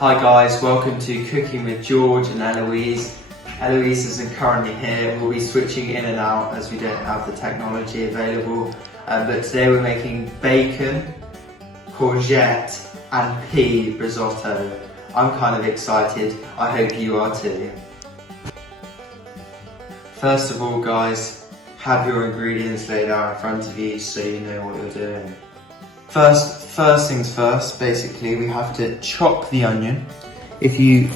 Hi guys, welcome to Cooking with George and Eloise. Eloise isn't currently here. We'll be switching in and out as we don't have the technology available. But today we're making bacon, courgette and pea risotto. I'm kind of excited. I hope you are too. First of all guys, have your ingredients laid out in front of you so you know what you're doing. First things first, basically we have to chop the onion. If you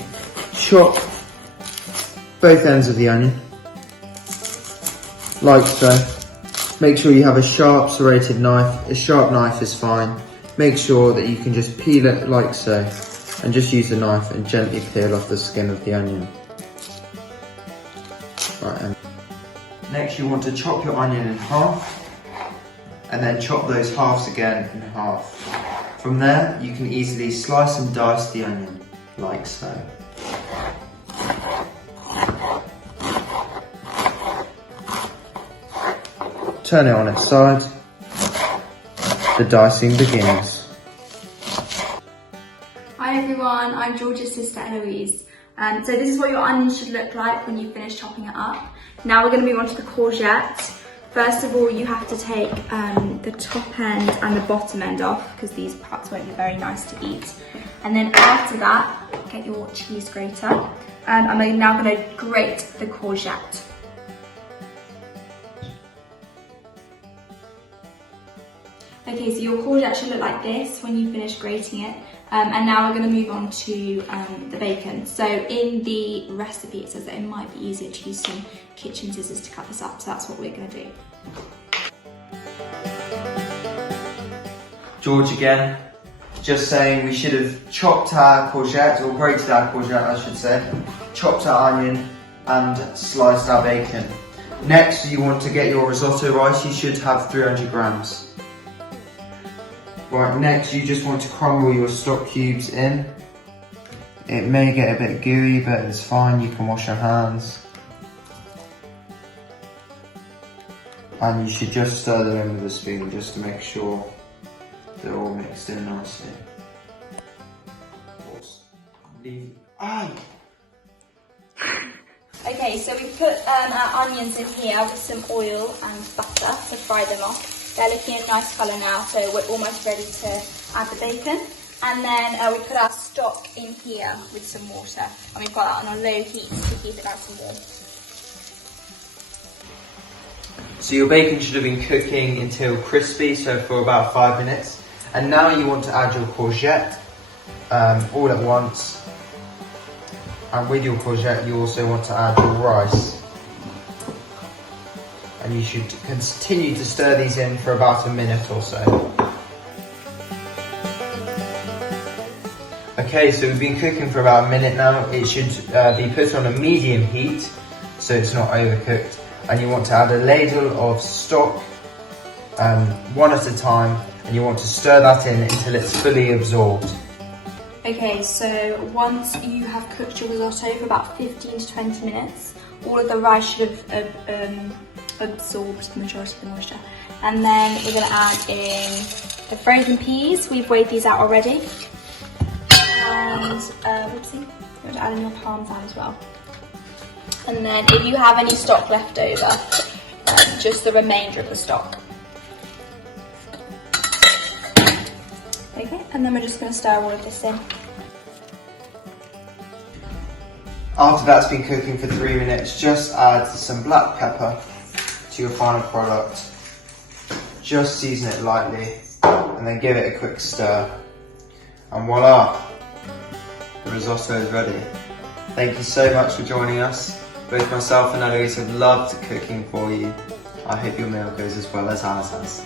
chop both ends of the onion, like so, make sure you have a sharp serrated knife. A sharp knife is fine. Make sure that you can just peel it like so, and just use the knife and gently peel off the skin of the onion. Right, and next you want to chop your onion in half, and then chop those halves again in half. From there, you can easily slice and dice the onion, like so. Turn it on its side. The dicing begins. Hi everyone, I'm George's sister Eloise. So this is what your onion should look like when you finish chopping it up. Now we're going to move on to the courgette. First of all, you have to take the top end and the bottom end off because these parts won't be very nice to eat. And then after that, get your cheese grater. And I'm now going to grate the courgette. Okay, so your courgette should look like this when you finish grating it. And now we're going to move on to the bacon. So in the recipe it says that it might be easier to use some kitchen scissors to cut this up, so that's what we're going to do. George again, just saying we should have chopped our courgette, or grated our courgette I should say, chopped our onion and sliced our bacon. Next you want to get your risotto rice. You should have 300 grams. Right, next you just want to crumble your stock cubes in. It may get a bit gooey, but it's fine, you can wash your hands. And you should just stir them in with a spoon just to make sure they're all mixed in nicely. Okay, so we put our onions in here with some oil and butter to fry them off. They're looking a nice colour now, so we're almost ready to add the bacon. And then we put our stock in here with some water. And we've got that on a low heat to keep it nice and warm. So your bacon should have been cooking until crispy, so for about 5 minutes. And now you want to add your courgette all at once. And with your courgette you also want to add your rice. And you should continue to stir these in for about a minute or so. Okay, so we've been cooking for about a minute now. It should be put on a medium heat, so it's not overcooked. And you want to add a ladle of stock, one at a time, and you want to stir that in until it's fully absorbed. Okay, so once you have cooked your risotto for about 15 to 20 minutes, all of the rice should have absorbed the majority of the moisture. And then we're going to add in the frozen peas. We've weighed these out already. And whoopsie, we're going to add in your parmesan as well. And then if you have any stock left over, just the remainder of the stock. Okay, and then we're just going to stir all of this in. After that's been cooking for 3 minutes, just add some black pepper to your final product. Just season it lightly and then give it a quick stir. And voila, the risotto is ready. Thank you so much for joining us. Both myself and Eloise have loved cooking for you. I hope your meal goes as well as ours has.